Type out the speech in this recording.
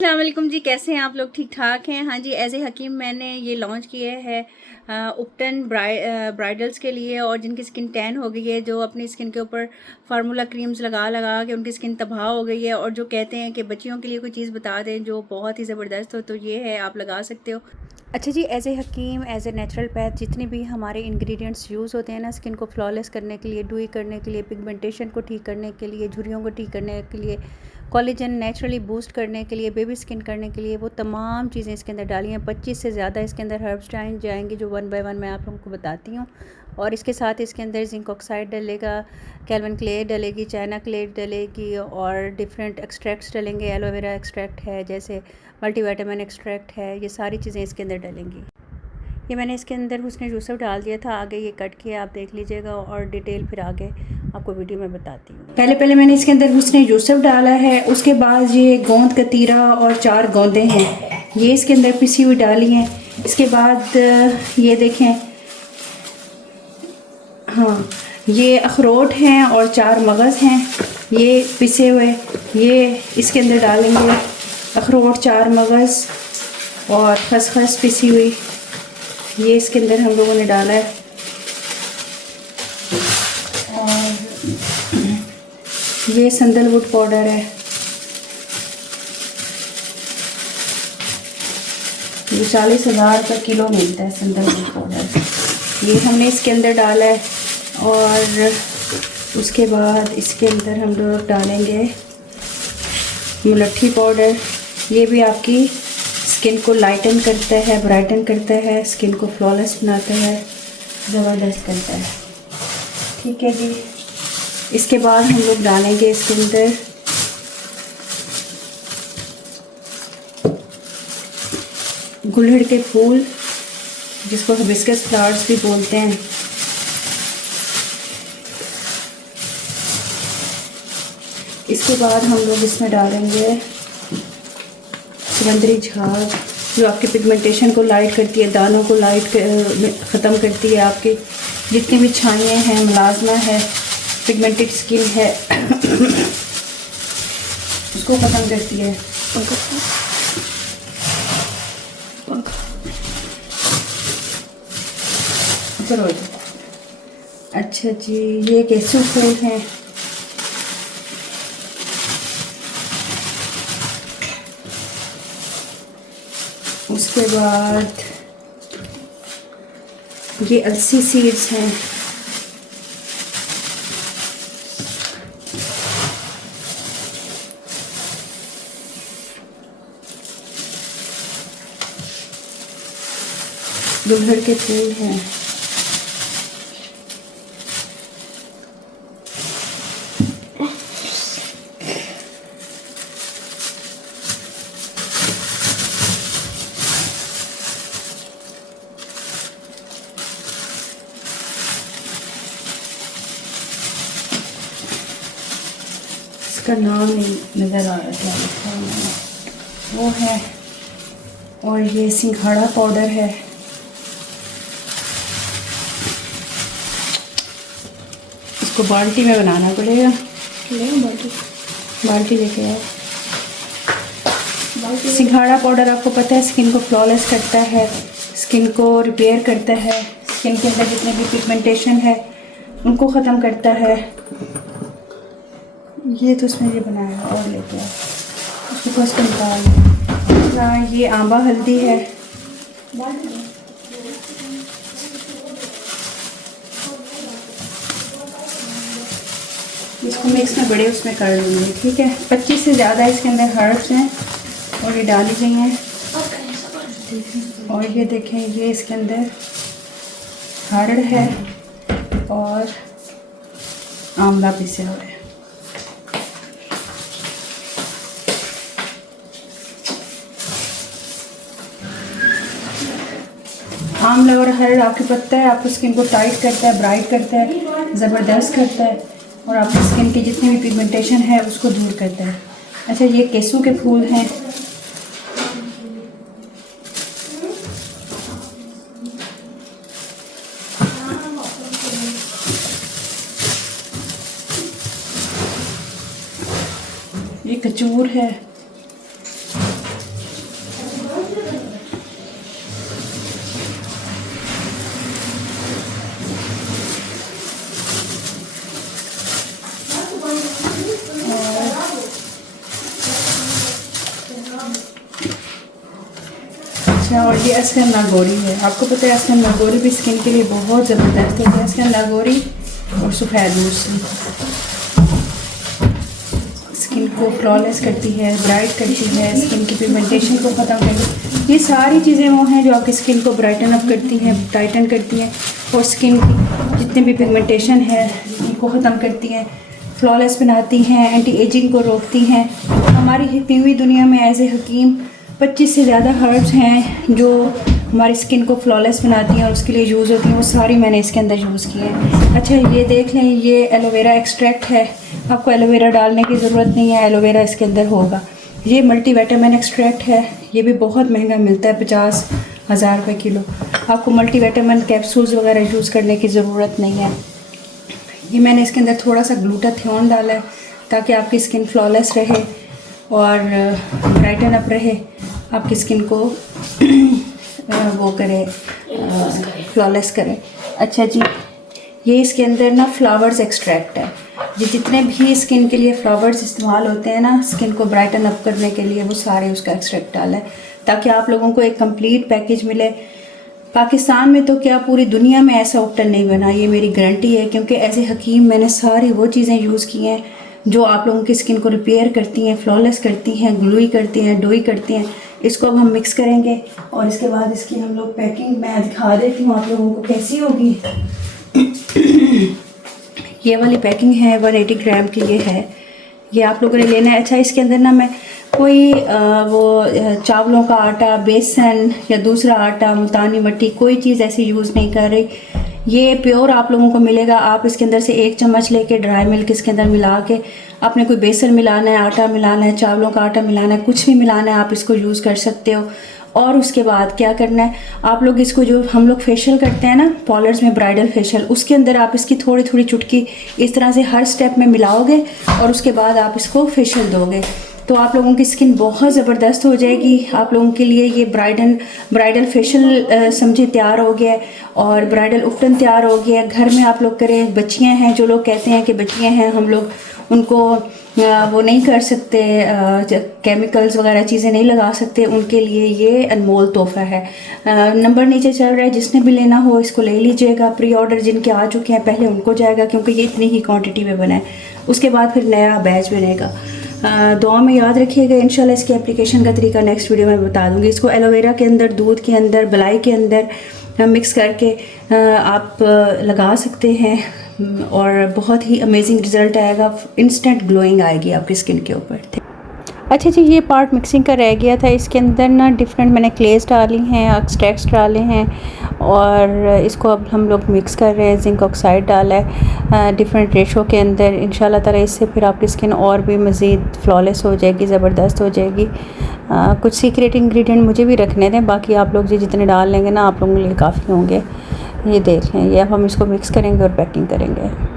अस्सलाम वालेकुम जी, कैसे हैं आप लोग? ठीक ठाक हैं? हाँ जी, एज ए हकीम मैंने ये लॉन्च किया है उपटन ब्राइडल्स के लिए, और जिनकी स्किन टैन हो गई है, जो अपनी स्किन के ऊपर फार्मूला क्रीम्स लगा लगा के उनकी स्किन तबाह हो गई है, और जो कहते हैं कि बच्चियों के लिए कोई चीज़ बता दें जो बहुत ही ज़बरदस्त हो, तो ये है, आप लगा सकते हो। अच्छा जी, एज ए हकीम, एज ए नेचुरल पैथ, जितने भी हमारे इंग्रेडिएंट्स यूज़ होते हैं ना स्किन को फ्लॉलेस करने के लिए, डुई करने के लिए, पिगमेंटेशन को ठीक करने के लिए, झुर्रियों को ठीक करने के लिए, कोलेजन नेचुरली बूस्ट करने के लिए, बेबी स्किन करने के लिए, वो तमाम चीज़ें इसके अंदर डाली हैं। 25 से ज़्यादा इसके अंदर हर्ब्स जाएंगे जो वन बाय वन मैं आप लोगों को बताती हूँ। और इसके साथ इसके अंदर जिंक ऑक्साइड डलेगा, कैल्विन क्ले डलेगी, चाइना क्ले डलेगी, और डिफरेंट एक्सट्रैक्ट्स डलेंगे। एलोवेरा एक्सट्रैक्ट है, जैसे मल्टीविटामिन एक्सट्रैक्ट है, ये सारी चीज़ें इसके अंदर डलेंगी। ये मैंने इसके अंदर हुस्न यूसुफ डाल दिया था, आगे ये कट किया, आप देख लीजिएगा, और डिटेल फिर आगे आपको वीडियो में बताती हूँ। पहले मैंने इसके अंदर हुस्न यूसुफ डाला है, उसके बाद ये गोंद कतीरा और 4 गोंदें हैं, ये इसके अंदर पिसी हुई डाली हैं। इसके बाद ये देखें, हाँ, ये अखरोट हैं और 4 मगज़ हैं, ये पिसे हुए, ये इसके अंदर डालेंगे। अखरोट, 4 मगज़ और खसखस पिसी हुई, ये इसके अंदर हम लोगों ने डाला है। और ये संदलवुड पाउडर है, ये 40,000 का किलो मिलता है संदलवुड पाउडर, ये हमने इसके अंदर डाला है। और उसके बाद इसके अंदर हम लोग डालेंगे मुलट्ठी पाउडर, ये भी आपकी स्किन को लाइटन करता है, ब्राइटन करता है, स्किन को फ्लॉलेस बनाता है, ज़बरदस्त करता है। ठीक है जी, इसके बाद हम लोग डालेंगे इसके अंदर गुलहड़ के फूल, जिसको हिबिस्कस फ्लावर्स भी बोलते हैं। इसके बाद हम लोग इसमें डालेंगे समंदरी झाग, जो आपके पिगमेंटेशन को लाइट करती है, दानों को लाइट ख़त्म करती है, आपके जितनी भी छाइयाँ हैं, मुलाजमा है, पिगमेंटेड स्किन है उसको ख़त्म करती है। अच्छा जी, ये केसू फूल हैं, उसके बाद ये अलसी सीड्स हैं, गुलहड़ के फूल हैं, इसका नाम नहीं नज़र आ रहा क्या लिखा है, वो है। और ये सिंघाड़ा पाउडर है, इसको बाल्टी में बनाना पड़ेगा, बाल्टी लेके आओ। सिंघाड़ा पाउडर आपको पता है स्किन को फ्लॉलेस करता है, स्किन को रिपेयर करता है, स्किन के अंदर जितने भी पिगमेंटेशन है उनको ख़त्म करता है। ये तो उसमें ये बनाया है, और लेके आओ उसको फर्स्ट निकाल। ये आंबा हल्दी है, इसको मिक्स में बड़े उसमें कर लूँगी। ठीक है, 25 से ज़्यादा इसके अंदर हर्ब्स हैं और ये डाली गई हैं। और ये देखें, ये इसके अंदर हरड़ है और आंवला पीसे हुए है। आंवला और हरड़ आपको पता है, आपकी स्किन को टाइट करता है, ब्राइट करता है, ज़बरदस्त करता है, और आपकी स्किन की जितनी भी पिगमेंटेशन है उसको दूर करता है। अच्छा, ये केसू के फूल हैं, ये कचूर है, अच्छा, और ये अस्कन नागौरी है। आपको पता है अस्कन नागौरी भी स्किन के लिए बहुत ज़बरदस्त है। अस्कन नागौरी और सफ़ेद मूसली स्किन को फ्लॉलेस करती है, ब्राइट करती है, स्किन की पिगमेंटेशन को ख़त्म करती है। ये सारी चीज़ें वो हैं जो आपकी स्किन को ब्राइटन अप करती हैं, टाइटन करती हैं और स्किन की जितने भी पिगमेंटेशन है उनको ख़त्म करती हैं, फ्लॉलेस बनाती हैं, एंटी एजिंग को रोकती हैं। हमारी हिती हुई दुनिया में एज ए हकीम 25 से ज़्यादा हर्ब्स हैं जो हमारी स्किन को फ्लॉलेस बनाती हैं और उसके लिए यूज़ होती हैं। वो सारी मैंने इसके अंदर यूज़ की हैं। अच्छा, ये देख लें, ये एलोवेरा एक्सट्रैक्ट है। आपको एलोवेरा डालने की ज़रूरत नहीं है, एलोवेरा इसके अंदर होगा। ये मल्टीविटामिन एक्सट्रैक्ट है। ये भी बहुत महंगा मिलता है, 50,000 रुपये किलो। आपको मल्टीविटामिन कैप्सूल्स वगैरह यूज़ करने की ज़रूरत नहीं है। ये मैंने इसके अंदर थोड़ा सा ग्लूटाथियोन डाला है ताकि आपकी स्किन फ्लॉलेस रहे और ब्राइटन अप रहे, आपकी स्किन को वो करे, फ्लॉलेस करे। अच्छा जी, ये इसके अंदर ना फ्लावर्स एक्सट्रैक्ट है। ये जितने भी स्किन के लिए फ्लावर्स इस्तेमाल होते हैं ना स्किन को ब्राइटन अप करने के लिए, वो सारे उसका एक्सट्रैक्ट डाला है ताकि आप लोगों को एक कंप्लीट पैकेज मिले। पाकिस्तान में तो क्या पूरी दुनिया में ऐसा उपटन नहीं बना, ये मेरी गारंटी है, क्योंकि एज ए हकीम मैंने सारी वो चीज़ें यूज़ की हैं जो आप लोगों की स्किन को रिपेयर करती हैं, फ्लॉलेस करती हैं, ग्लूई करती हैं, डोई करती हैं। इसको अब हम मिक्स करेंगे और इसके बाद इसकी हम लोग पैकिंग मैं दिखा देती हूँ आप लोगों को कैसी होगी। ये वाली पैकिंग है, 180 ग्राम की ये है। ये आप लोगों ने लेना है। अच्छा, इसके अंदर ना मैं कोई वो चावलों का आटा, बेसन या दूसरा आटा, मुल्तानी मिट्टी, कोई चीज़ ऐसी यूज़ नहीं कर रही। ये प्योर आप लोगों को मिलेगा। आप इसके अंदर से 1 चम्मच लेके ड्राई मिल्क इसके अंदर मिला के, आपने कोई बेसन मिलाना है, आटा मिलाना है, चावलों का आटा मिलाना है, कुछ भी मिलाना है, आप इसको यूज़ कर सकते हो। और उसके बाद क्या करना है, आप लोग इसको जो हम लोग फेशियल करते हैं ना पार्लर्स में, ब्राइडल फेशियल, उसके अंदर आप इसकी थोड़ी थोड़ी चुटकी इस तरह से हर स्टेप में मिलाओगे और उसके बाद आप इसको फेशियल दोगे तो आप लोगों की स्किन बहुत ज़बरदस्त हो जाएगी। आप लोगों के लिए ये ब्राइडल फेशियल समझे तैयार हो गया है और ब्राइडल उपटन तैयार हो गया है। घर में आप लोग करें। बच्चियां हैं, जो लोग कहते हैं कि बच्चियां हैं, हम लोग उनको वो नहीं कर सकते, केमिकल्स वगैरह चीज़ें नहीं लगा सकते, उनके लिए ये अनमोल तोहफ़ा है। नंबर नीचे चल रहा है, जिसने भी लेना हो इसको ले लीजिएगा। प्री ऑर्डर जिनके आ चुके हैं पहले उनको जाएगा, क्योंकि ये इतनी ही क्वांटिटी में बना है। उसके बाद फिर नया बैच बनेगा। दुआ में याद रखिएगा। इंशाल्लाह इसकी एप्लीकेशन का तरीका नेक्स्ट वीडियो में बता दूँगी। इसको एलोवेरा के अंदर, दूध के अंदर, बलाई के अंदर मिक्स करके आप लगा सकते हैं और बहुत ही अमेजिंग रिज़ल्ट आएगा। इंस्टेंट ग्लोइंग आएगी आपकी स्किन के ऊपर। अच्छा जी, ये पार्ट मिक्सिंग का रह गया था। इसके अंदर ना डिफरेंट मैंने क्लेस डाली हैं, एक्सट्रैक्ट्स डाले हैं और इसको अब हम लोग मिक्स कर रहे हैं। जिंक ऑक्साइड डाला है डिफरेंट रेशो के अंदर। इंशाल्लाह ताला इससे फिर आपकी स्किन और भी मज़ीद फ्लॉलेस हो जाएगी, ज़बरदस्त हो जाएगी। कुछ सीक्रेट इंग्रेडिएंट मुझे भी रखने दें, बाकी आप लोग जितने डाल लेंगे ना आप लोगों के लिए काफ़ी होंगे। ये देख लें, ये अब हम इसको मिक्स करेंगे और पैकिंग करेंगे।